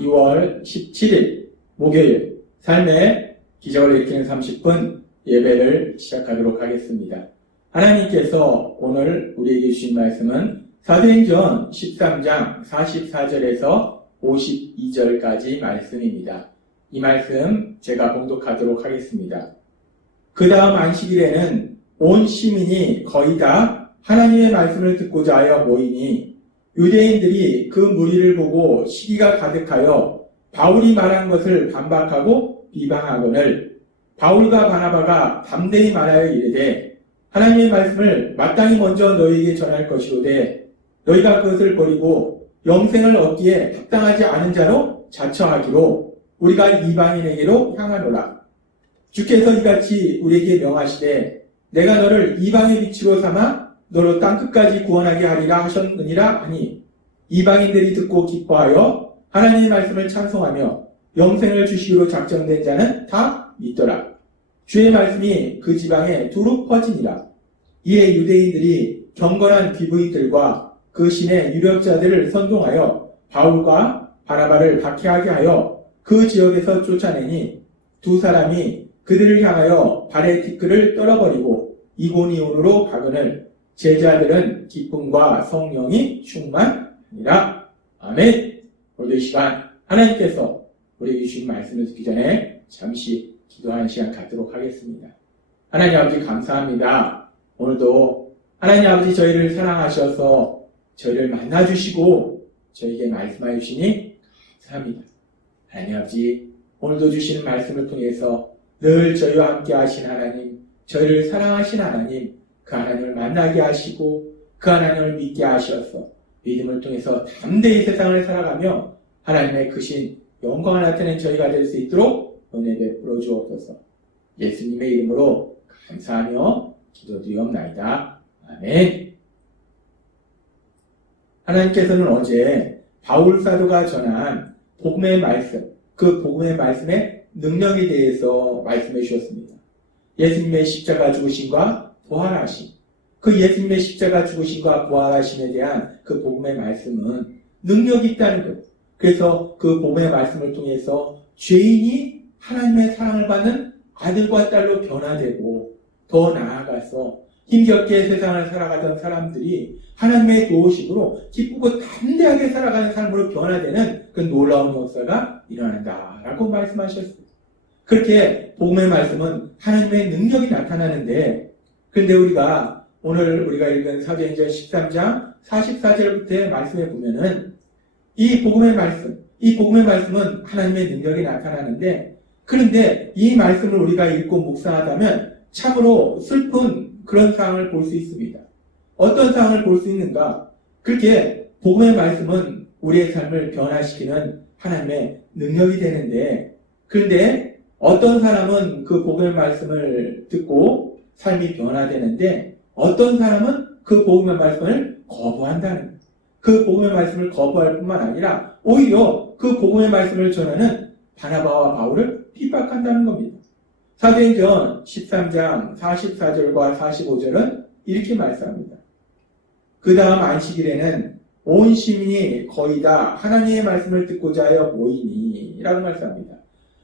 2월 17일 목요일 삶의 기적을 일으키는 30분 예배를 시작하도록 하겠습니다. 하나님께서 오늘 우리에게 주신 말씀은 사도행전 13장 44절에서 52절까지 말씀입니다. 이 말씀 제가 봉독하도록 하겠습니다. 그 다음 안식일에는 온 시민이 거의 다 하나님의 말씀을 듣고자 하여 모이니 유대인들이 그 무리를 보고 시기가 가득하여 바울이 말한 것을 반박하고 비방하거늘 바울과 바나바가 담대히 말하여 이르되 하나님의 말씀을 마땅히 먼저 너희에게 전할 것이로되 너희가 그것을 버리고 영생을 얻기에 합당하지 않은 자로 자처하기로 우리가 이방인에게로 향하노라. 주께서 이같이 우리에게 명하시되 내가 너를 이방의 빛으로 삼아 너로 땅끝까지 구원하게 하리라 하셨느니라 하니 이방인들이 듣고 기뻐하여 하나님의 말씀을 찬송하며 영생을 주시기로 작정된 자는 다 믿더라. 주의 말씀이 그 지방에 두루 퍼지니라. 이에 유대인들이 경건한 귀부인들과 그 신의 유력자들을 선동하여 바울과 바나바를 박해하게 하여 그 지역에서 쫓아내니 두 사람이 그들을 향하여 발의 티끌을 떨어버리고 이고니온으로 가거늘 제자들은 기쁨과 성령이 충만하니라. 아멘. 오늘 이 시간 하나님께서 우리에게 주신 말씀을 듣기 전에 잠시 기도하는 시간 갖도록 하겠습니다. 하나님 아버지 감사합니다. 오늘도 하나님 아버지 저희를 사랑하셔서 저희를 만나주시고 저희에게 말씀하여 주시니 감사합니다. 하나님 아버지 오늘도 주시는 말씀을 통해서 늘 저희와 함께 하신 하나님, 저희를 사랑하신 하나님, 그 하나님을 만나게 하시고 그 하나님을 믿게 하셔서 믿음을 통해서 담대히 세상을 살아가며 하나님의 크신 영광을 나타낸 저희가 될 수 있도록 은혜 베풀어 주옵소서. 예수님의 이름으로 감사하며 기도드리옵나이다. 아멘. 하나님께서는 어제 바울 사도가 전한 복음의 말씀, 그 복음의 말씀의 능력에 대해서 말씀해 주셨습니다. 예수님의 십자가 죽으심과 부활하심, 그 예수님의 십자가 죽으심과 부활하심에 대한 그 복음의 말씀은 능력이 있다는 것. 그래서 그 복음의 말씀을 통해서 죄인이 하나님의 사랑을 받는 아들과 딸로 변화되고 더 나아가서 힘겹게 세상을 살아가던 사람들이 하나님의 도우심으로 기쁘고 담대하게 살아가는 삶으로 변화되는 그 놀라운 역사가 일어난다라고 말씀하셨습니다. 그렇게 복음의 말씀은 하나님의 능력이 나타나는데, 그런데 오늘 우리가 읽은 사도행전 13장 44절부터의 말씀에 보면은 이 복음의 말씀은 하나님의 능력이 나타나는데, 그런데 이 말씀을 우리가 읽고 묵상하다면 참으로 슬픈 그런 상황을 볼 수 있습니다. 어떤 상황을 볼 수 있는가? 그렇게 복음의 말씀은 우리의 삶을 변화시키는 하나님의 능력이 되는데, 그런데 어떤 사람은 그 복음의 말씀을 듣고 삶이 변화되는데 어떤 사람은 그 복음의 말씀을 거부한다는 거예요. 그 복음의 말씀을 거부할 뿐만 아니라 오히려 그 복음의 말씀을 전하는 바나바와 바울을 핍박한다는 겁니다. 사도행전 13장 44절과 45절은 이렇게 말씀합니다. 그 다음 안식일에는 온 시민이 거의 다 하나님의 말씀을 듣고자 하여 모이니 라고 말씀합니다.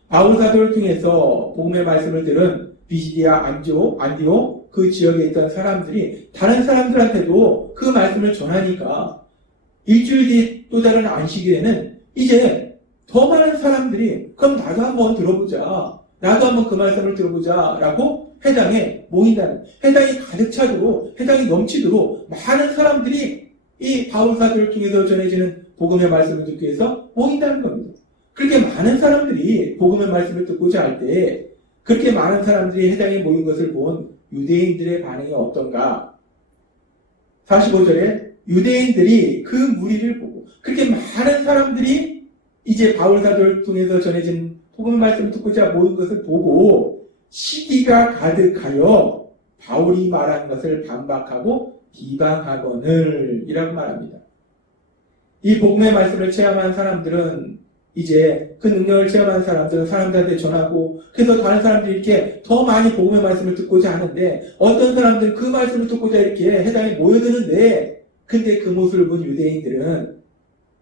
바울 사도를 통해서 복음의 말씀을 들은 비시디아 안디오 그 지역에 있던 사람들이 다른 사람들한테도 그 말씀을 전하니까 일주일 뒤 또 다른 안식일에는 이제 더 많은 사람들이 그럼 나도 한번 들어보자, 나도 한번 그 말씀을 들어보자 라고 회당에 모인다는, 회당이 가득 차도록, 회당이 넘치도록 많은 사람들이 이 바울 사도를 통해서 전해지는 복음의 말씀을 듣기 위해서 모인다는 겁니다. 그렇게 많은 사람들이 복음의 말씀을 듣고자 할 때 그렇게 많은 사람들이 회당에 모인 것을 본 유대인들의 반응이 어떤가? 45절에 유대인들이 그 무리를 보고 그렇게 많은 사람들이 이제 바울 사도를 통해서 전해진 복음의 말씀을 듣고자 모인 것을 보고 시기가 가득하여 바울이 말한 것을 반박하고 비방하거늘 이라고 말합니다. 이 복음의 말씀을 체험한 사람들은 이제 그 능력을 체험한 사람들은 사람들한테 전하고, 그래서 다른 사람들이 이렇게 더 많이 복음의 말씀을 듣고자 하는데 어떤 사람들은 그 말씀을 듣고자 이렇게 회당에 모여드는데, 근데 그 모습을 본 유대인들은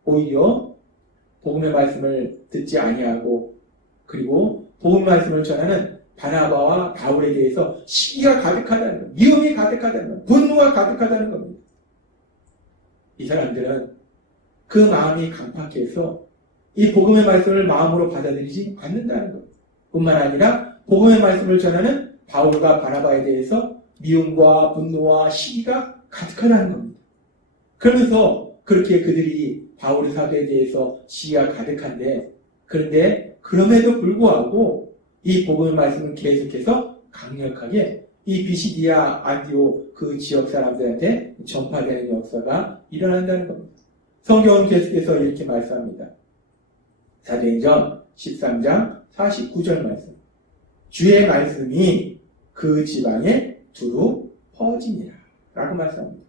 오히려 복음의 말씀을 듣지 아니하고 그리고 복음의 말씀을 전하는 바나바와 바울에 대해서 시기가 가득하다는 것, 미움이 가득하다는 것, 분노가 가득하다는 겁니다. 이 사람들은 그 마음이 강팍해서 이 복음의 말씀을 마음으로 받아들이지 않는다는 것 뿐만 아니라 복음의 말씀을 전하는 바울과 바나바에 대해서 미움과 분노와 시기가 가득하다는 겁니다. 그러면서 그렇게 그들이 바울의 사도에 대해서 시기가 가득한데 그런데 그럼에도 불구하고 이 복음의 말씀을 계속해서 강력하게 이 비시디아 안디오 그 지역 사람들한테 전파되는 역사가 일어난다는 겁니다. 성경은 계속해서 이렇게 말씀합니다. 사도행전 13장 49절 말씀. 주의 말씀이 그 지방에 두루 퍼지니라 라고 말씀합니다.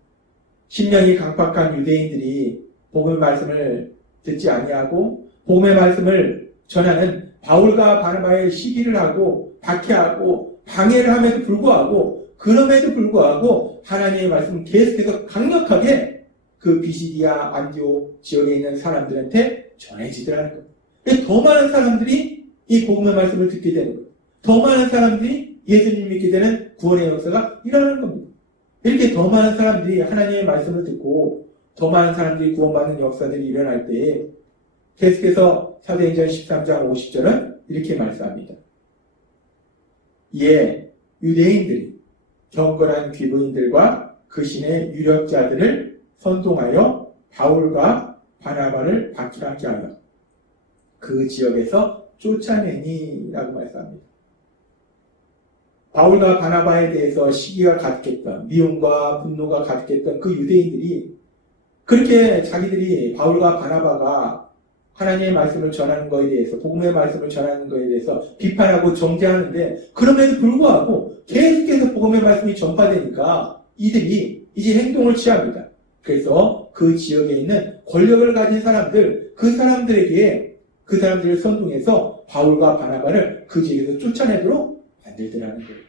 심령이 강팍한 유대인들이 복음의 말씀을 듣지 아니하고 복음의 말씀을 전하는 바울과 바나바의 시기를 하고 박해하고 방해를 함에도 불구하고 그럼에도 불구하고 하나님의 말씀을 계속해서 강력하게 그 비시디아 안디오 지역에 있는 사람들한테 전해지더라는 거예요. 더 많은 사람들이 이 복음의 말씀을 듣게 되는 거예요. 더 많은 사람들이 예수님 믿게 되는 구원의 역사가 일어나는 겁니다. 이렇게 더 많은 사람들이 하나님의 말씀을 듣고 더 많은 사람들이 구원받는 역사들이 일어날 때 계속해서 사도행전 13장 50절은 이렇게 말씀합니다. 이에 유대인들이 경건한 귀부인들과 그 신의 유력자들을 선동하여 바울과 바나바를 박해하게 하여 그 지역에서 쫓아내니라고 말씀합니다. 바울과 바나바에 대해서 시기가 가득했던 미움과 분노가 가득했던 그 유대인들이 그렇게 자기들이 바울과 바나바가 하나님의 말씀을 전하는 것에 대해서 복음의 말씀을 전하는 것에 대해서 비판하고 정죄하는데 그럼에도 불구하고 계속해서 복음의 말씀이 전파되니까 이들이 이제 행동을 취합니다. 그래서 그 지역에 있는 권력을 가진 사람들 그 사람들을 선동해서 바울과 바나바를 그 지역에서 쫓아내도록 만들더라는 거예요.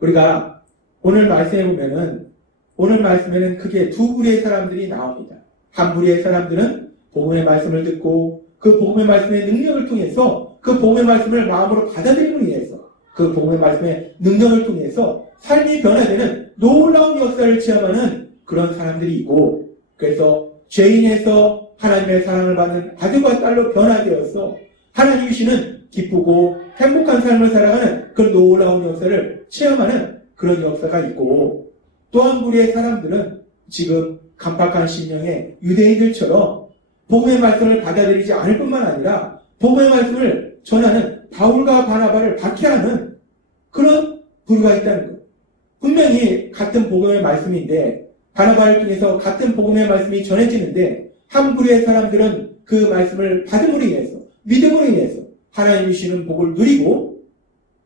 우리가 오늘 말씀에 보면은 오늘 말씀에는 크게 두 부류의 사람들이 나옵니다. 한 부류의 사람들은 복음의 말씀을 듣고 그 복음의 말씀의 능력을 통해서 그 복음의 말씀을 마음으로 받아들임으로 인해서 그 복음의 말씀의 능력을 통해서 삶이 변화되는 놀라운 역사를 체험하는 그런 사람들이 있고 그래서 죄인에서 하나님의 사랑을 받는 아들과 딸로 변화되어서 하나님이 주시는 기쁘고 행복한 삶을 살아가는 그런 놀라운 역사를 체험하는 그런 역사가 있고 또 한 부류의 사람들은 지금 강팍한 심령의 유대인들처럼 복음의 말씀을 받아들이지 않을 뿐만 아니라 복음의 말씀을 전하는 바울과 바나바를 박해하는 그런 부류가 있다는 거예요. 분명히 같은 복음의 말씀인데 바나바를 통해서 같은 복음의 말씀이 전해지는데 한 부류의 사람들은 그 말씀을 받음으로 인해서 믿음으로 인해서 하나님이 주시는 복을 누리고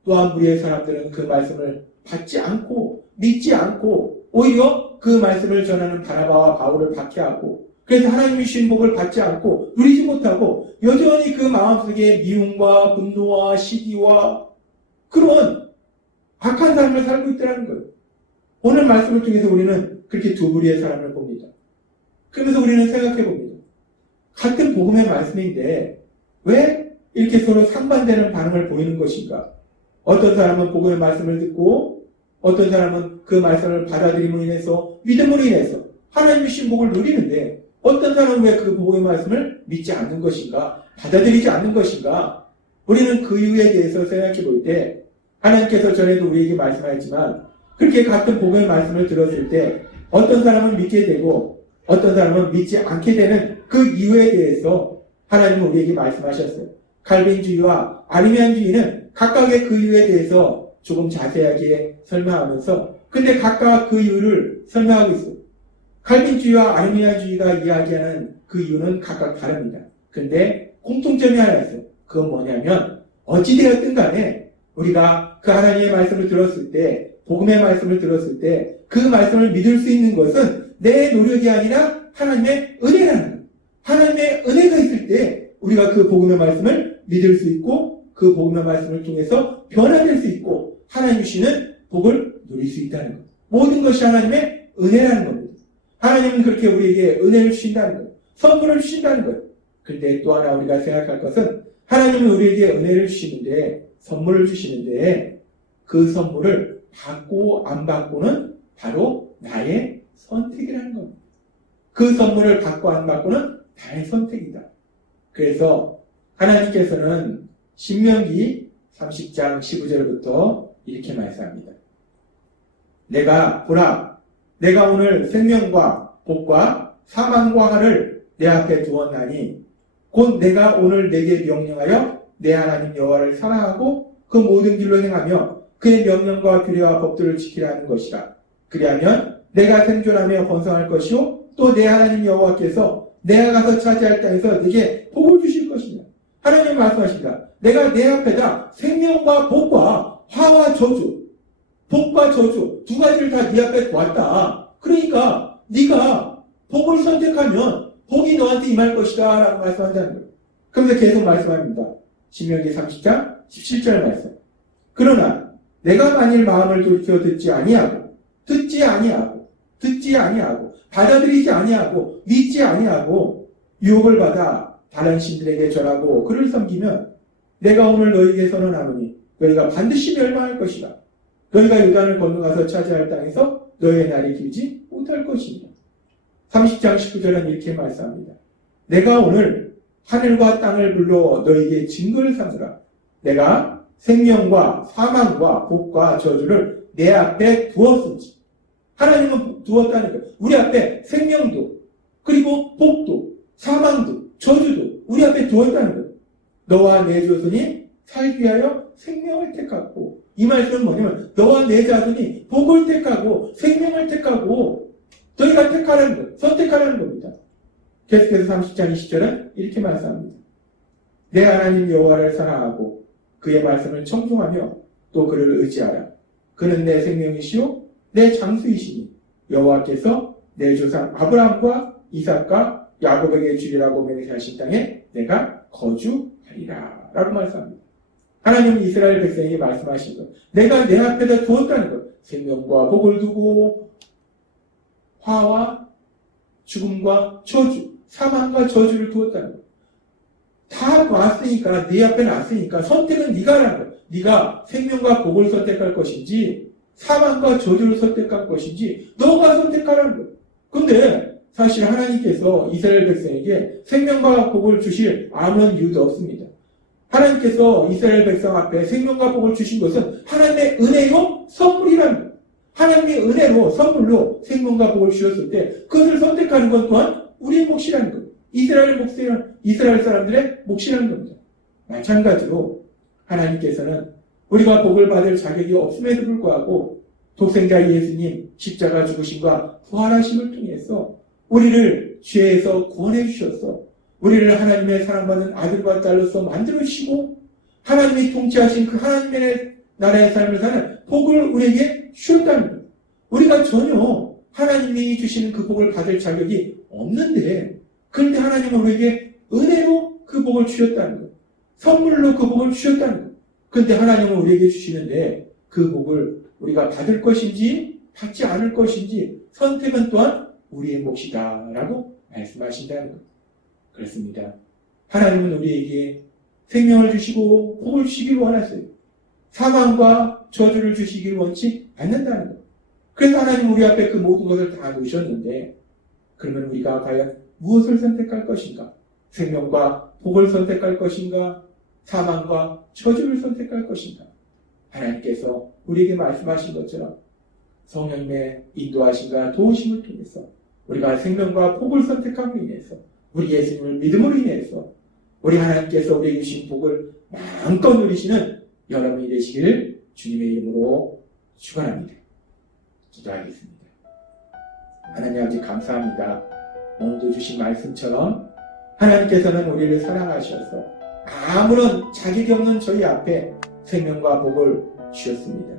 또 한 부류의 사람들은 그 말씀을 받지 않고 믿지 않고 오히려 그 말씀을 전하는 바나바와 바울을 박해하고 그래서 하나님이 주신 복을 받지 않고 누리지 못하고 여전히 그 마음속에 미움과 분노와 시기와 그런 악한 삶을 살고 있다는 거예요. 오늘 말씀을 통해서 우리는 그렇게 두 부류의 사람을 봅니다. 그러면서 우리는 생각해 봅니다. 같은 복음의 말씀인데 왜 이렇게 서로 상반되는 반응을 보이는 것인가? 어떤 사람은 복음의 말씀을 듣고 어떤 사람은 그 말씀을 받아들임으로 인해서 믿음으로 인해서 하나님의 신복을 누리는데 어떤 사람은 왜 그 복음의 말씀을 믿지 않는 것인가? 받아들이지 않는 것인가? 우리는 그 이유에 대해서 생각해 볼 때 하나님께서 전에도 우리에게 말씀하셨지만 그렇게 같은 복음의 말씀을 들었을 때 어떤 사람은 믿게 되고 어떤 사람은 믿지 않게 되는 그 이유에 대해서 하나님은 우리에게 말씀하셨어요. 칼빈주의와 아리미안주의는 각각의 그 이유에 대해서 조금 자세하게 설명하면서 근데 각각 그 이유를 설명하고 있어요. 칼빈주의와 아르미니아주의가 이야기하는 그 이유는 각각 다릅니다. 근데 공통점이 하나 있어요. 그건 뭐냐면 어찌되었든 간에 우리가 그 하나님의 말씀을 들었을 때 복음의 말씀을 들었을 때 그 말씀을 믿을 수 있는 것은 내 노력이 아니라 하나님의 은혜라는 거예요. 하나님의 은혜가 있을 때 우리가 그 복음의 말씀을 믿을 수 있고 그 복음의 말씀을 통해서 변화될 수 있고 하나님 주시는 복을 누릴 수 있다는 거예요. 모든 것이 하나님의 은혜라는 겁니다. 하나님은 그렇게 우리에게 은혜를 주신다는 거예요. 선물을 주신다는 거예요. 근데 또 하나 우리가 생각할 것은 하나님은 우리에게 은혜를 주시는데, 선물을 주시는데 그 선물을 받고 안 받고는 바로 나의 선택이라는 겁니다. 그 선물을 받고 안 받고는 나의 선택이다. 그래서 하나님께서는 신명기 30장 15절부터 이렇게 말씀합니다. 보라, 내가 오늘 생명과 복과 사망과 화를 내 앞에 두었나니 곧 내가 오늘 내게 명령하여 내 하나님 여호와를 사랑하고 그 모든 길로 행하며 그의 명령과 규례와 법들을 지키라는 것이라. 그리하면 내가 생존하며 번성할 것이요 또 내 하나님 여호와께서 내가 가서 차지할 땅에서 네게 복을 주실 것이며. 하나님 말씀하십니다. 내가 내 앞에다 생명과 복과 화와 저주, 복과 저주 두 가지를 다 네 앞에 두었다. 그러니까 네가 복을 선택하면 복이 너한테 임할 것이다 라고 말씀한다는 거예요. 그런데 계속 말씀합니다. 신명기 30장 17절 말씀. 그러나 내가 만일 마음을 돌이켜 듣지 아니하고 받아들이지 아니하고 믿지 아니하고 유혹을 받아 다른 신들에게 절하고 그를 섬기면 내가 오늘 너희에게 선언하노니 너희가 반드시 멸망할 것이다. 너희가 요단을 건너가서 차지할 땅에서 너희의 날이 길지 못할 것입니다. 30장 19절은 이렇게 말씀합니다. 내가 오늘 하늘과 땅을 불러 너희에게 증거를 삼으라. 내가 생명과 사망과 복과 저주를 내 앞에 두었은지. 하나님은 두었다는 거예요. 우리 앞에 생명도 그리고 복도 사망도 저주도 우리 앞에 두었다는 거예요. 너와 내 조선이 살기 위하여 생명을 택하고, 이 말씀은 뭐냐면 너와 내 자손이 복을 택하고 생명을 택하고 너희가 택하라는 거예요. 선택하라는 겁니다. 계속해서 30장 20절은 이렇게 말씀합니다. 내 하나님 여호와를 사랑하고 그의 말씀을 청종하며 또 그를 의지하라. 그는 내 생명이시요 내 장수이시니 여호와께서 내 조상 아브라함과 이삭과 야곱에게 주리라고 맹세하신 땅에 내가 거주하리라 라고 말씀합니다. 하나님은 이스라엘 백성에게 말씀하신 것, 내가 내 앞에다 두었다는 것, 생명과 복을 두고 화와 죽음과 저주, 사망과 저주를 두었다는 것. 다 왔으니까, 네 앞에 놨으니까 선택은 네가 하라는 거야. 네가 생명과 복을 선택할 것인지 사망과 저주를 선택할 것인지 너가 선택하라는 거야. 근데 사실 하나님께서 이스라엘 백성에게 생명과 복을 주실 아무런 이유도 없습니다. 하나님께서 이스라엘 백성 앞에 생명과 복을 주신 것은 하나님의 은혜요 선물이라는 거예요. 하나님의 은혜로 선물로 생명과 복을 주셨을 때 그것을 선택하는 것 또한 우리의 몫이라는 거예요. 이스라엘 사람들의 몫이라는 겁니다. 마찬가지로 하나님께서는 우리가 복을 받을 자격이 없음에도 불구하고 독생자 예수님 십자가 죽으심과 부활하심을 통해서 우리를 죄에서 구원해 주셔서 우리를 하나님의 사랑받는 아들과 딸로서 만들어주시고 하나님이 통치하신 그 하나님의 나라의 삶을 사는 복을 우리에게 주셨다는 거예요. 우리가 전혀 하나님이 주시는 그 복을 받을 자격이 없는데 그런데 하나님은 우리에게 은혜로 그 복을 주셨다는 거예요. 선물로 그 복을 주셨다는 거예요. 그런데 하나님은 우리에게 주시는데 그 복을 우리가 받을 것인지 받지 않을 것인지 선택은 또한 우리의 몫이다 라고 말씀하신다는 거예요. 그렇습니다. 하나님은 우리에게 생명을 주시고 복을 주시기를 원하세요. 사망과 저주를 주시기를 원치 않는다는 것. 그래서 하나님은 우리 앞에 그 모든 것을 다 놓으셨는데 그러면 우리가 과연 무엇을 선택할 것인가? 생명과 복을 선택할 것인가? 사망과 저주를 선택할 것인가? 하나님께서 우리에게 말씀하신 것처럼 성령님의 인도하심과 도우심을 통해서 우리가 생명과 복을 선택함으로 인해서 우리 예수님을 믿음으로 인해서 우리 하나님께서 우리에게 주신 복을 마음껏 누리시는 여러분이 되시기를 주님의 이름으로 축원합니다. 기도하겠습니다. 하나님 아버지 감사합니다. 오늘도 주신 말씀처럼 하나님께서는 우리를 사랑하셔서 아무런 자격이 없는 저희 앞에 생명과 복을 주셨습니다.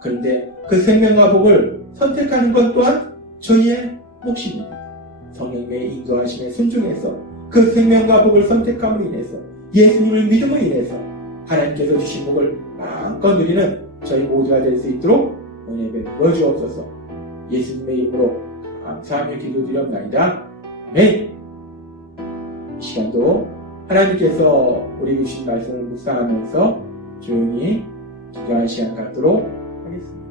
그런데 그 생명과 복을 선택하는 것 또한 저희의 몫입니다. 성령의 인도하심에 순종해서 그 생명과 복을 선택함으로 인해서 예수님을 믿음으로 인해서 하나님께서 주신 복을 마음껏 누리는 저희 모두가 될 수 있도록 은혜 베풀어 주옵소서. 예수님의 이름으로 감사하며 기도드렸나이다. 아멘. 이 시간도 하나님께서 우리 주신 말씀을 묵상하면서 조용히 기도하는 시간 갖도록 하겠습니다.